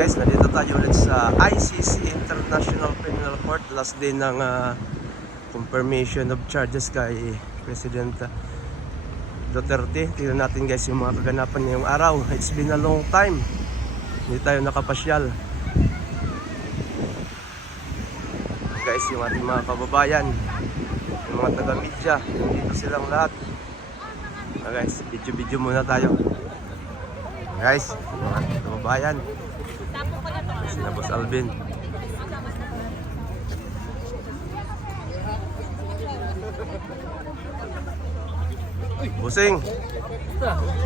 Guys, nandito tayo ulit sa ICC International Criminal Court. Last day ng confirmation of charges kay President Duterte. Tingnan natin guys yung mga kaganapan ngayong araw. It's been a long time, hindi tayo nakapasyal. Guys, yung ating mga kababayan, yung mga taga-media, nandito silang lahat. Guys, video muna tayo. Guys, yung mga kababayan, sina Boss Alvin. Busing,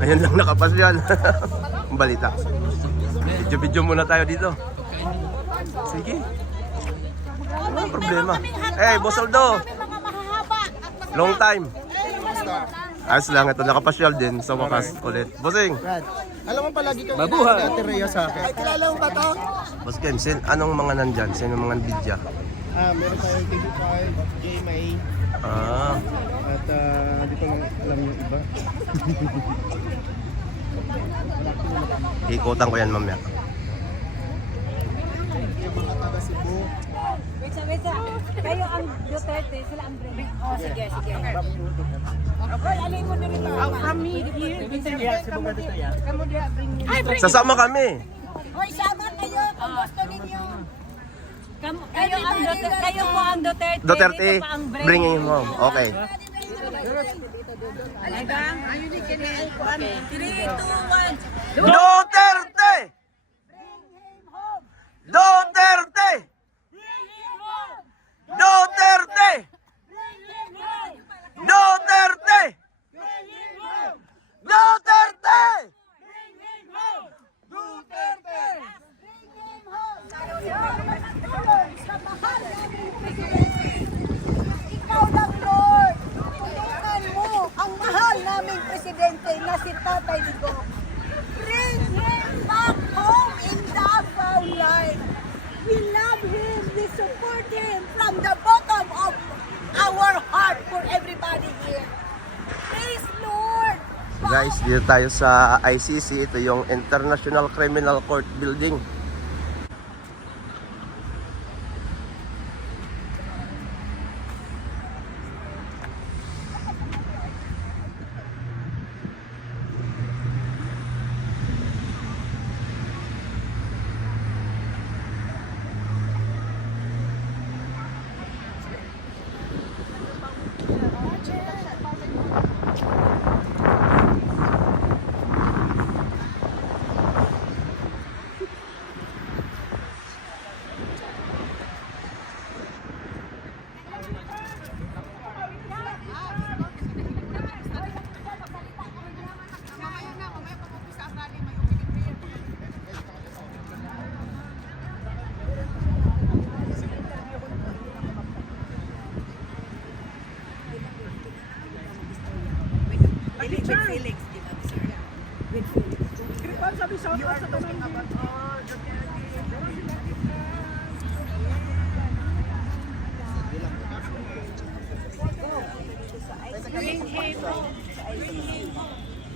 ayun lang nakapasyal. Ang balita. Video muna tayo dito. Sige, walang problema. Boss Aldo, long time. Ayos lang, ito nakapasyal din sa wakas ulit. Busing, alam mo palagi kang mabuhay Ate Rhea sa akin. Ay, kilala mo ba to? Boss Ken, anong mga nandyan? Sino mga bidya? Meron tayong TV5, GMA. At hindi ko lang alam yung iba. Ikutan ko yan mamaya. Yung mga taga Cebu. Wait. Kayo ang Duterte, sila ang Bring. Oh, sige. Okay, alin mo na rin lang. Kami here. Kamu dia bring. Sasama kami. Hoy, sama kayo kung gusto ninyo. Kayo po ang Duterte. Duterte, dito pa ang bring him home. Okay. Alagang, ayun ni Kenneth. 3, 2, 1. Duterte! Duterte! Duterte! Duterte! Duterte! Ikaw lang, Lord. Tulungan mo ang mahal naming presidente na si Tatay Digong. Bring him back home in Davao life. We love him. We support him from the bottom of our heart for everybody here. Praise Lord. Guys, dito tayo sa ICC. Ito yung International Criminal Court building.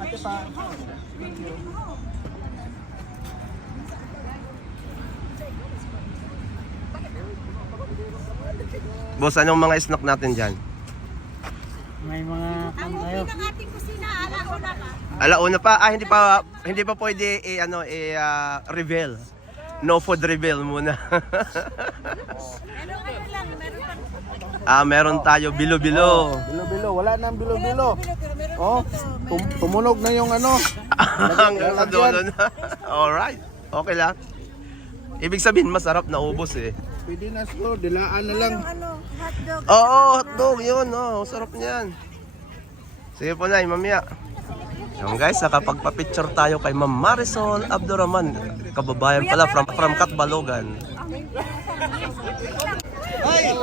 Ate pa. Boss, anong mga snack natin dyan? May mga Ang uwi ng ating kusina, alauna ka. Alauna pa? Hindi pa pwede reveal. No food reveal muna. Meron tayo bilo-bilo. bilo-bilo, wala nang bilo-bilo. Oh, tumunog na yung ano. Hanggang sa dulo na. Alright, okay lang. Ibig sabihin masarap na ubos eh. Pwede na siguro, dilaan na lang. Hotdog. Oo, hotdog yun. Sarap niyan. Sige po na, mamaya. Yung guys, nakapagpa-picture tayo kay Ma'am Marisol Abdurrahman. Kababayan pala from Catbalogan. Ay!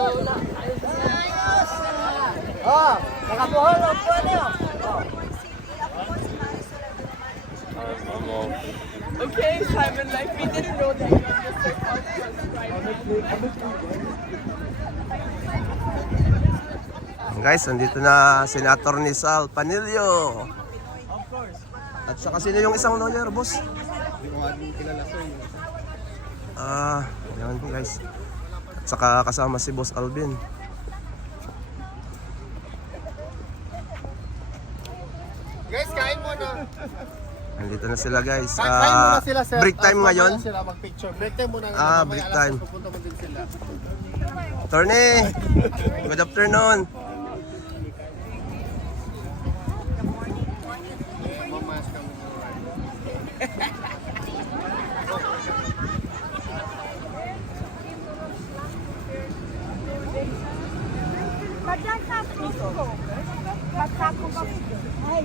Oh, nakabuhol ang po niyo. Okay, Simon, like we didn't know that you were just like Guys, nandito na Senator Nisal Panilio. At saka sino yung isang lawyer, boss? Hindi ko kilala sir. Yan guys. At saka kasama si Boss Alvin. Guys, kain muna. Nandito na sila guys. Kain muna sila, sir. Break time Mamaya ngayon. sila mag-picture. Break time muna. Break time. Pupunta mo din sila. Attorney, good afternoon. Mamas kami. Padyan sa puso ko. Magsako ka. Ay.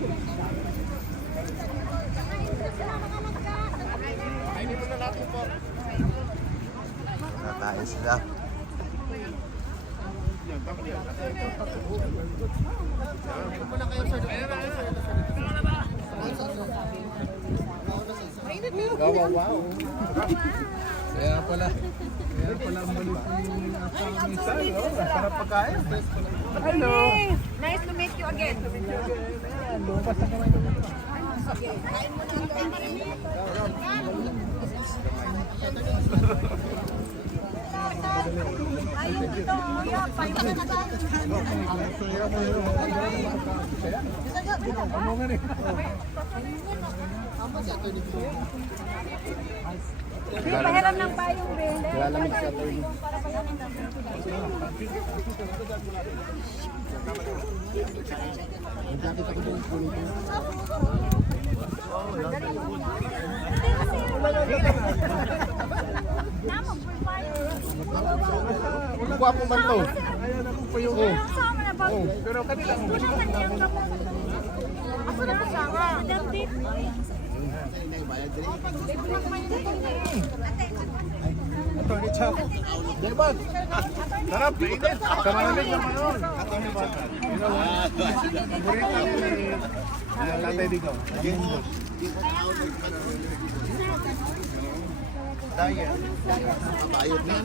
Kainin muna natin po. Nakain sila. Kainin muna kayo, sir. Wow. Kaya pala ang balik ng asang minsan, no? Sarap pagkain. Hello. Nice to meet you again. Lupas na kamay. Ayun ito. Kuya, pahinga na tayo. Pahiram ng bayong rin. Lalamig sa attorney. Nagkakita ko doon po nito. Ang gwapo man to. Ayan ako po yung... Pero kanila mo. Ako na kasama. Attorney Chap. Debot. Sarap. Sa malamig na manon. Attorney Bata. Paborito ni Tatay Digaw. Daya. Bayot na.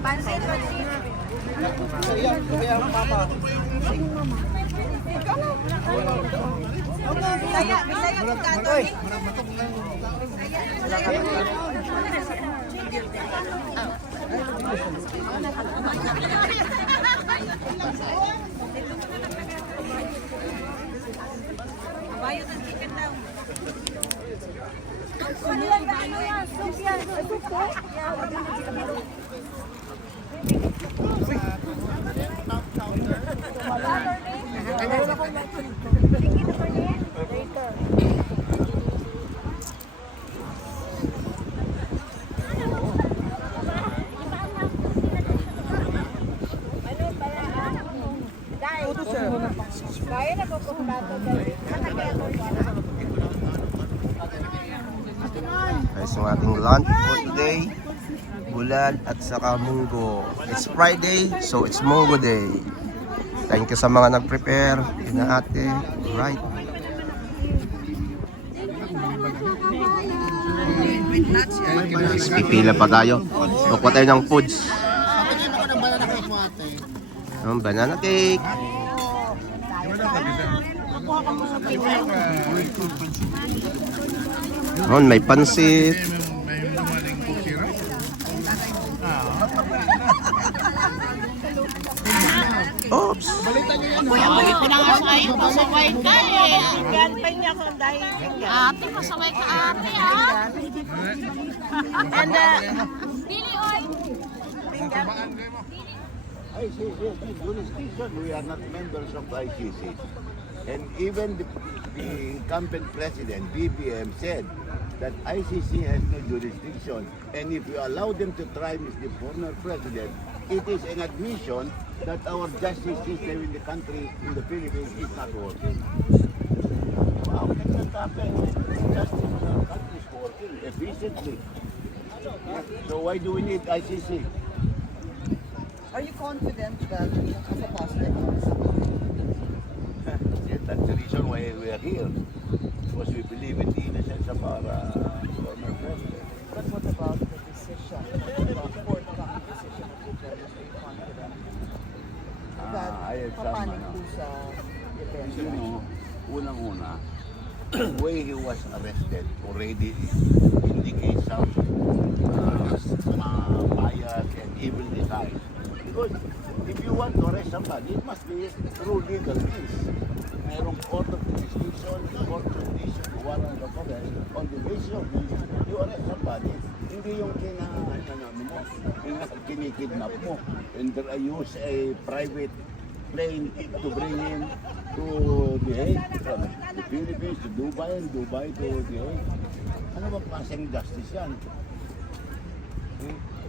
Pansit. Kaya mama. Bisaya pagkato. Bayot ang chicken daw. Ano yan? Soup yan. Soup po? Kaya na po kung dato dahil. Guys, yung ating lunch for today. Bulad at saka munggo. It's Friday, so it's munggo day. Thank you sa mga nag-prepare. Ina ate. Right. Guys, pipila pa tayo. Kukuha tayo ng foods. Kapagin mo ng banana cake mo ate. Ang banana cake. May pansit. Oops. Pasaway ka eh. Ganpay niya kung dahil. Ate, pasaway ka ate ah. And Pili oy. ICC has no jurisdiction. We are not members of ICC. And even the incumbent president, BBM, said that ICC has no jurisdiction. And if you allow them to try the former president, it is an admission that our justice system in the country, in the Philippines, is not working. How can that happen? Justice in our country is working efficiently. So why do we need ICC? Are you confident that as a positive? Yes, that's the reason why we are here. Because we believe in the innocence of our former president. But what about the decision, the forthcoming decision of the judges? Are you confident that I have some, papanig po sa event? Kasi unang-una, way he was arrested already indicates some bias and evil design. Because if you want to arrest somebody, it must be through legal means. Merong court of jurisdiction, court of jurisdiction, warrant of arrest, on the basis of this, you arrest somebody, hindi yung kinikidnap mo, and use a private plane to bring him to The Hague, from the Philippines to Dubai, and Dubai to The Hague. Ano ba klaseng justice yan?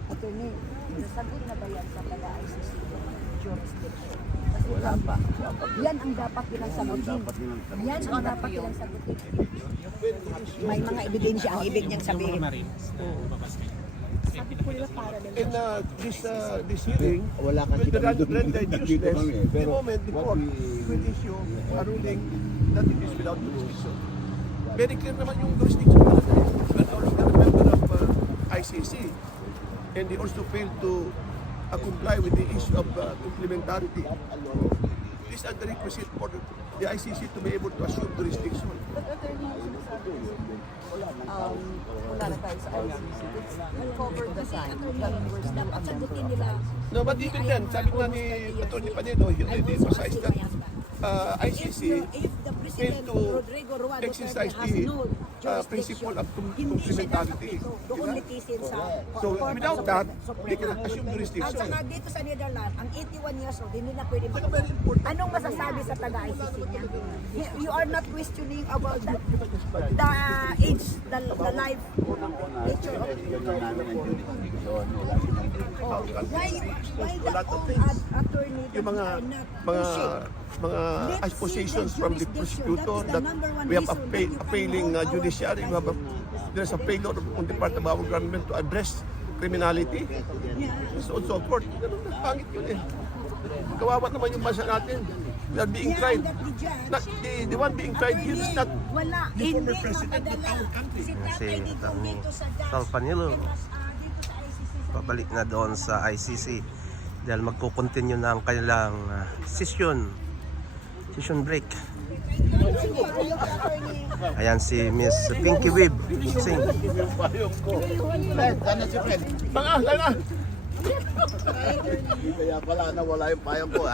Attorney, nasagot na ba yan sa taga-ICC jurisdiction? Kasi Wala pa. yan ang dapat nilang sagutin. Yan ang dapat nilang sagutin. May mga ebidensya ang ibig niyang sabihin. And this hearing will render useless the moment the court will issue a ruling that it is without jurisdiction. Very clear naman yung jurisdiction talaga. But also the member of ICC, and they also failed to comply with the issue of complementarity. These are the requisite for the ICC to be able to assume jurisdiction. Wala na tayo sa ICC. We'll cover the sign. Dapat sagutin nila. No, but even then, sabi nga ni Atty. Panedo, he already emphasized that ICC If the failed President to Rodrigo Roa Duterte exercise has the no jurisdiction, principle of hindi siya complementarity. dapat doon litisin sa So, Court of without that, Suprema. they cannot assume At jurisdiction. saka dito sa Netherlands, ang 81 years old, hindi na pwede Saka very important. Anong masasabi sa taga-ICC niya? You are not questioning about the age, the life nature of why the attorney Yung mga are not accusations from the prosecutor that we have a failing judiciary, there's a failure on the part of our government to address criminality, so on so forth. Ganun na, pangit yun eh. Kawawa naman yung bansa natin. We are being tried. Not, the one being tried here is not wala, the hindi former president of mapadala. our country. Si Kasi Tatay Digong Atty. dito sa judge, Talpanilo, dito sa ICC. pabalik na doon sa ICC dahil magkukontinue na ang kanilang session break. Ayan si Miss Pinky Wib Sing. Kaya pala nawala yung payong ko.